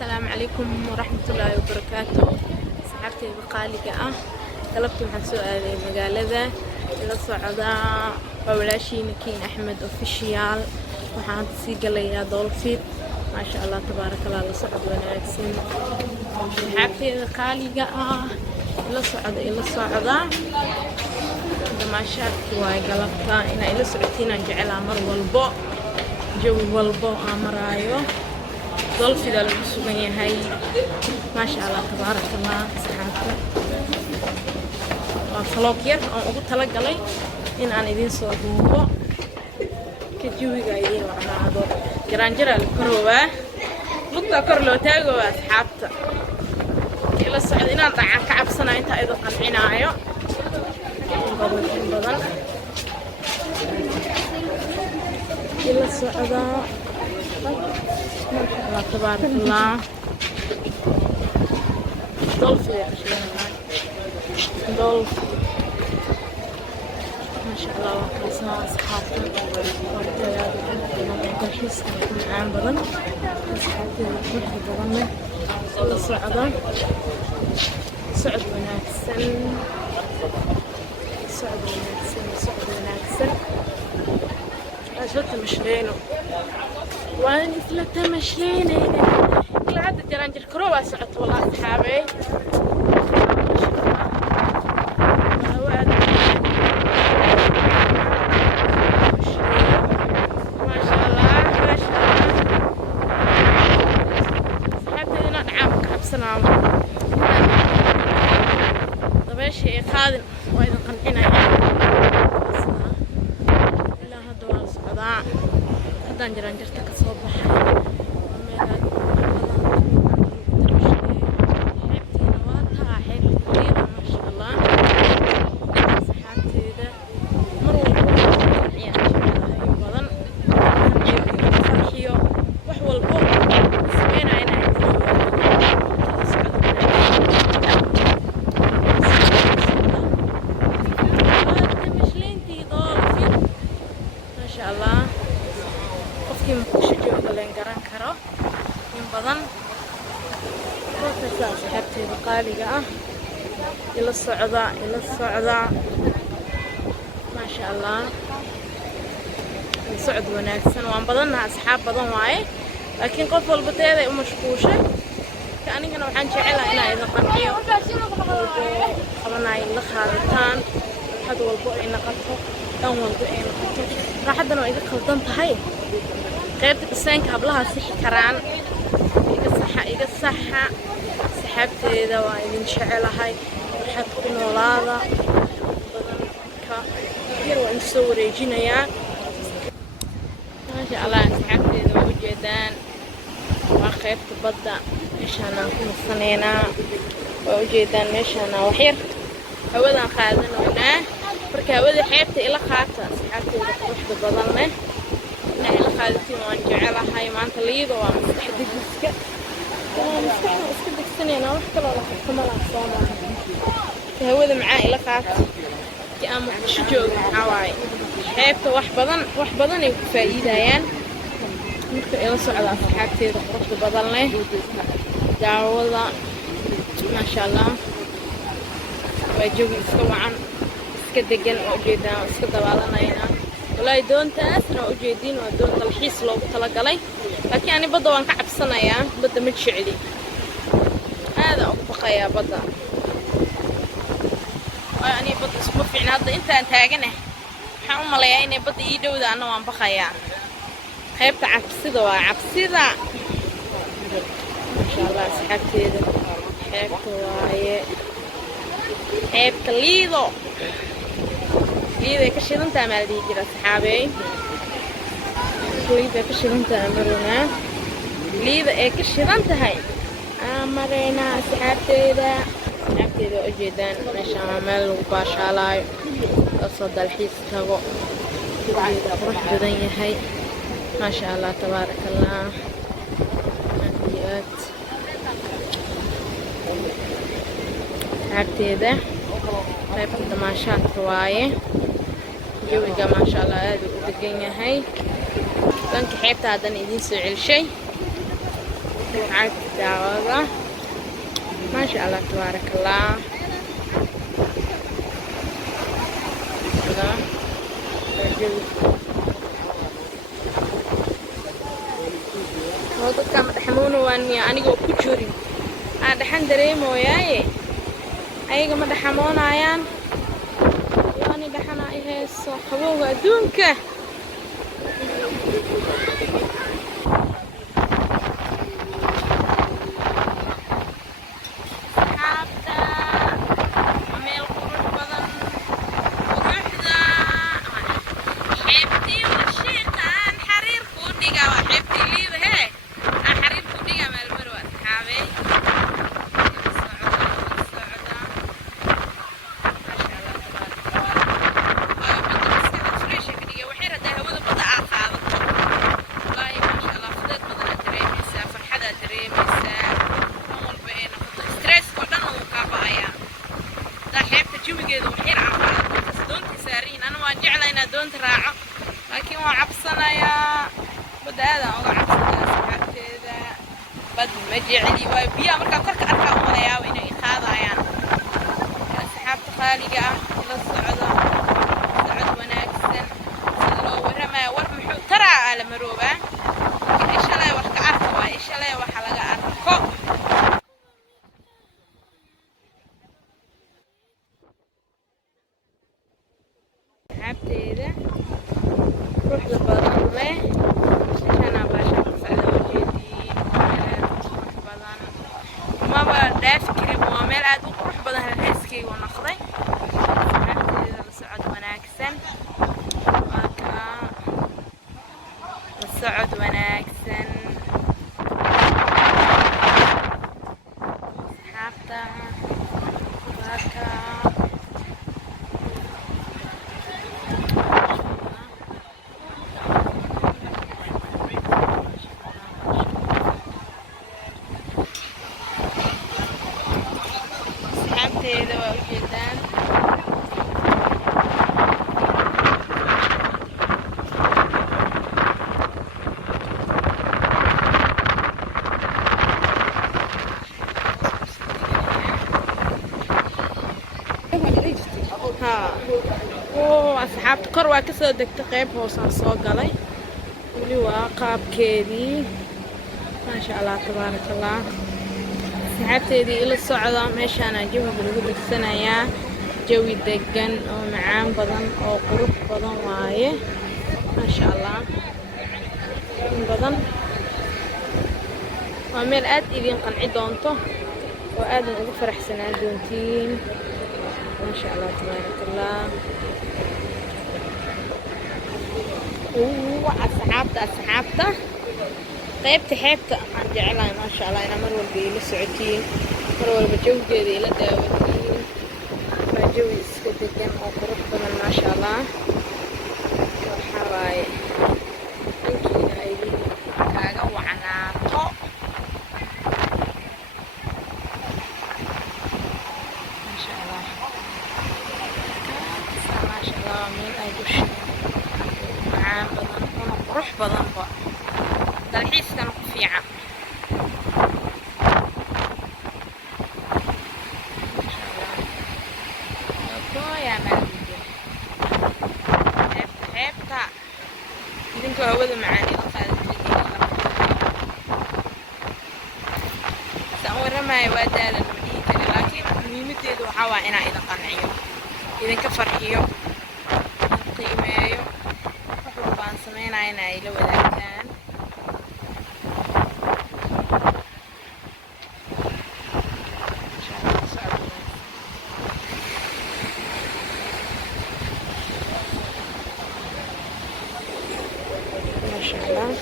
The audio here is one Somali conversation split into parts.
السلام عليكم ورحمة الله وبركاته. صحابتي بقالقة طلبت مع سؤال مقالة إلى الصعداء وولاشي نكين أحمد أوفيشيال وحان تسيق لي دولفيد ما شاء الله تبارك الله لصعد وناكسين. صحابتي بقالقة إلى الصعداء ما شاءت واي قلبتا إنا إلى سعودين جعلها مر والبو جو والبو أمرايو دولفيد المسوغنية هاي ما شاء الله تبارك الله. صحابتي فلوق ير أو أقول تلقى لي إن أنا إذن صوبه كجوي قايدين وعنا هذا جرانجرة الكروة لقطة كرلو تاجو أصحابته كلا الصعد إن أنا طعن كعب سنة أنت أيضا قنعنا بدل كلا الصعد ما شاء الله تبارك الله. دولفي يا دولف ما شاء الله وكاسها أصحابنا وكالحس عام بدن أصحابتي وكل بدن إلى الصعدة صعد وناكسن صعد وناكسن أجلت مشلينه وأنا ثلاثة مشليني كل عدد جرانجر كروة صعدت والله أصحابي طبيعي خادم وإذا قنعنا إلا هذا والصعداء هذا نجران جرتك الصبح حيبتي نواتها حيبتي كبيرة ما شاء الله. صحابتي ذا مروا يعني يبضن فرحيو وحوى البوق سمينا هنا بدن روحنا صاحبتي بقالقة إلى الصعداء ما شاء الله صعد وناكسن وان بدنها أصحاب بدن واي لكن قف والبطيئة ومشكوشة كأني كانوا وحان جعلها إنا إذا قنعيو قبنا إلا خالتان هذا والبوء إنا قطو دون والبوء إنا قطو راح دنا إذا خلطان تهي قيبت بسانك هبلها سيحي كران إيجا صحة سحبتي إذا وإذن شعلها وحد كنولادا بدن كثير وإنسو ريجينيا ما شاء الله. سحبتي إذا وجدان وخيبت بدا مشانا كنصنينا ووجدان مشانا وحير هودا خادنا هنا بركا هودا حيبتي إلا خاطة سحبتي إذا قرحت بدلنا إلا خادتي وان جعلها مانت ليدو ومسكح ديسكا اسكت دكتنينا وحكا لو لحظة ملا صوما هودا معاه إلا خاطة كأم شجوغ حواي حيبتي wax badan ay ku faa'iidayaan marka ila socda asxaabteeda quruxda badan leh daawada ma sha Allah waa jawi iska wacan iska degan oo jeedaan iska dabaalanayna walaa doontaasna oo jeedin waa doon dalxiis loogu tala galay laakiin ani badda waan ka cabsanayaa badda ma jeceli aad ugu baqayaa badda ani badda isku fiicna hadda intaan taaganahay waxaan u maleeyaa inay badda ii dhowda anna waan baqayaa qaybta cabsida waa cabsida ma sha Allah asxaabteeda xeebta waaye xeebta liido ka shidantaa maa la dhihi jira saxaabey liida ka shidantaa marunaa liida ay ka shidan tahay amareynaa asxaabteeda oo ujeedaan meeshaan waa meel lagu baashaalaayo soo dalxiis tago gurigeeda qurux badan yahay ما شاء الله تبارك الله. عنديات عبتيده طيب دماشات رواية جوجا ما شاء الله هذا ودقينا هاي لانك حيبت هذا ندين سعيل شيء وعاد دعوة ما شاء الله تبارك الله. dadka madaxmoon waan aniga ku jirin aan dhaxan dareemoyay ayaga madaxmoonayaan yani dhaxana ay heeso qabowga adduunka. لكن وعبصنا يا بدأنا وعبصنا سكرتيدا بد مجعلي وبيا مركا كرك أركا أمريا وإنه إخاذا يعني سحاب خالقة إلى الصعدة صعد وناكسن سلو ورما ورمحو ترى على مروبة لكن إيش لا يوحك أركوا إيش لا يوحلق أركو سحابتيدا روح للبلد عشان أباشر سعد وجدي ما بدا فكري ومال عاد وروح بدها هيسكي ونخضي سحابتيدا لسعد وناكسن الصعد وناكسن سحابتها سحابتيدا وجدان ها أصحابت قروة كسر دكتور قيب هوسان صوغلي ولي وقاب كيدي ما شاء الله تبارك الله. سحابتيدي إلى الصعدة ماشي أنا جوها بالوجود السنة يا جوي دقن ومعان بدن أو قروح بدن وايه ما شاء الله بدن وميل آد إذين قنعي دونته وآد نغفر حسنات دونتين ما شاء الله تبارك الله. أصحابته قيبت حيبته عن جعلها ما شاء الله أنا مرور بي لسعتين مرور بجوي جدي لا داوتين بجوي سكتين أو قروح بدن ما شاء الله وحواي أنكي هايدين كاغا وعناطو ما شاء الله ما شاء الله من أي بشي معان بدن وقروح بدن بقى dalxiis kan ku fiican xeebta idinka hawada macaan ila qaadataan waramayo waa daalan ma dhihi kari laakiin muhiimadeedu waxaa waa inaan idin qanciyo idinka farxiyo qiimeeyo wax walba aan sameynaya in ay la wadaagtaan. ما شاء الله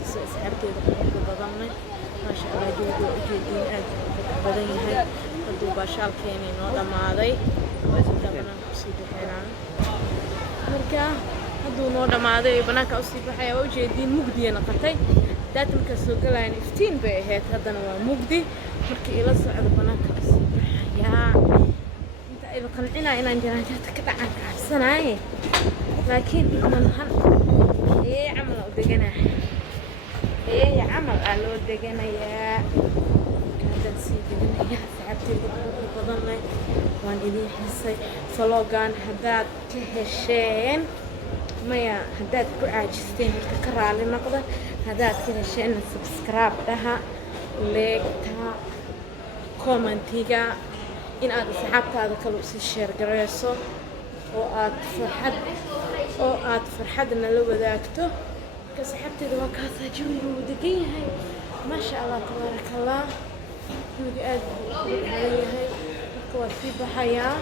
tusay asxaabteeda quruxda badanna maasha allah jooga ujeediin aad u badan yahay hadduu baashaalkeena inoo dhammaaday dabana usii bixinaa marka hadduu noo dhammaaday banaanka usii baxaya waa ujeediin mugdiya noqotay daata markaa soo galayna iftiin bay ahayd haddana waa mugdi markii ila socdo banaanka usii baxayaa inta ayba qancinaa inaan jaraanjarta ka dhacaan ka cabsanaaye laakiin malahan ayay camal u deganaa ayay camal aa loo deganayaa haddaan sii deganaya saxaabteeda quruxda badanna waan idiin xisay vloggan haddaad ka hesheen maya haddaad ku caajisteen marka ka raali noqda haddaad ka hesheen subscribe dhaha leegta commentiga in aad asxaabtaada kale usii sheer gareyso oo aad farxadna la wadaagto marka asxaabteeda waa kaasaa jawiga uu degan yahay maasha allah tabaaraka allah jawiga aad buu u xalan yahay marka waa sii baxayaa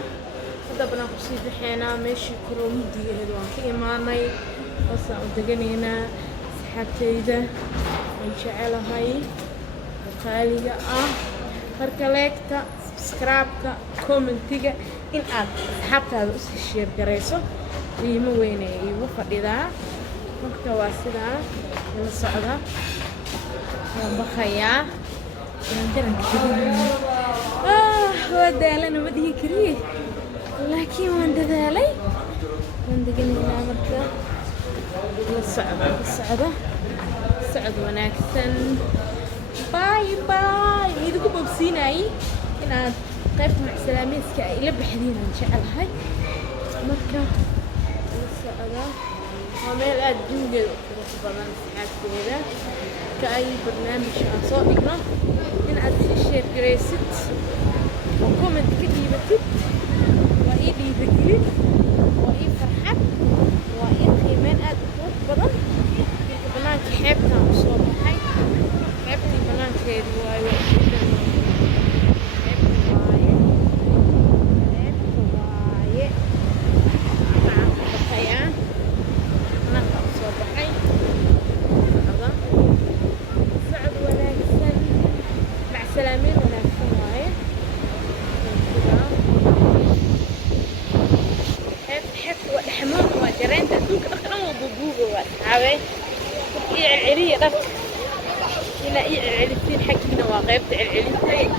hadda banaan kusii baxeynaa meeshii koroo mugdiga ahayd waan ka imaanay hoosaan u deganaynaa asxaabteyda waan jecelahay qaaliga ah marka leegta subscribe-ka commentiga in aad asxaabtaada usii sheer gareyso qiimo weyn ee iigu fadhidaa marka waa sidaa ila socda waan baqayaa waa daalana ma dhihi kariye laakiin waan dadaalay waan deganaynaa marka ila socda wanaagsan باي باي idinku bogsiinay inaad qaybta macsalaameedka ay ila baxdiin aan jecelahay marka socda waa meel aad jawigeeda u qurux badan asxaabteeda ka ay barnaamij aan soo dhigno in aad sii sheer gareysid oo comment ka dhiibatid waa ii dhiirigelin waa ii farxad waa ii qiimeyn aad u qurux badan banaanka xeebtaan u soo baxay xeebtii banaankeedi waayo xeebta waaye maxaan ka baqayaa banaanka u soo baxay socod wanaagsan macsalaameyn wanaagsan waaye xeebta waa dhexmoona waa jareynta adduunka dharka dhan waa buubuuga waa asxaabe iyo celceliya dharka إلى إيه العلفين حكينا وغيبت العلفين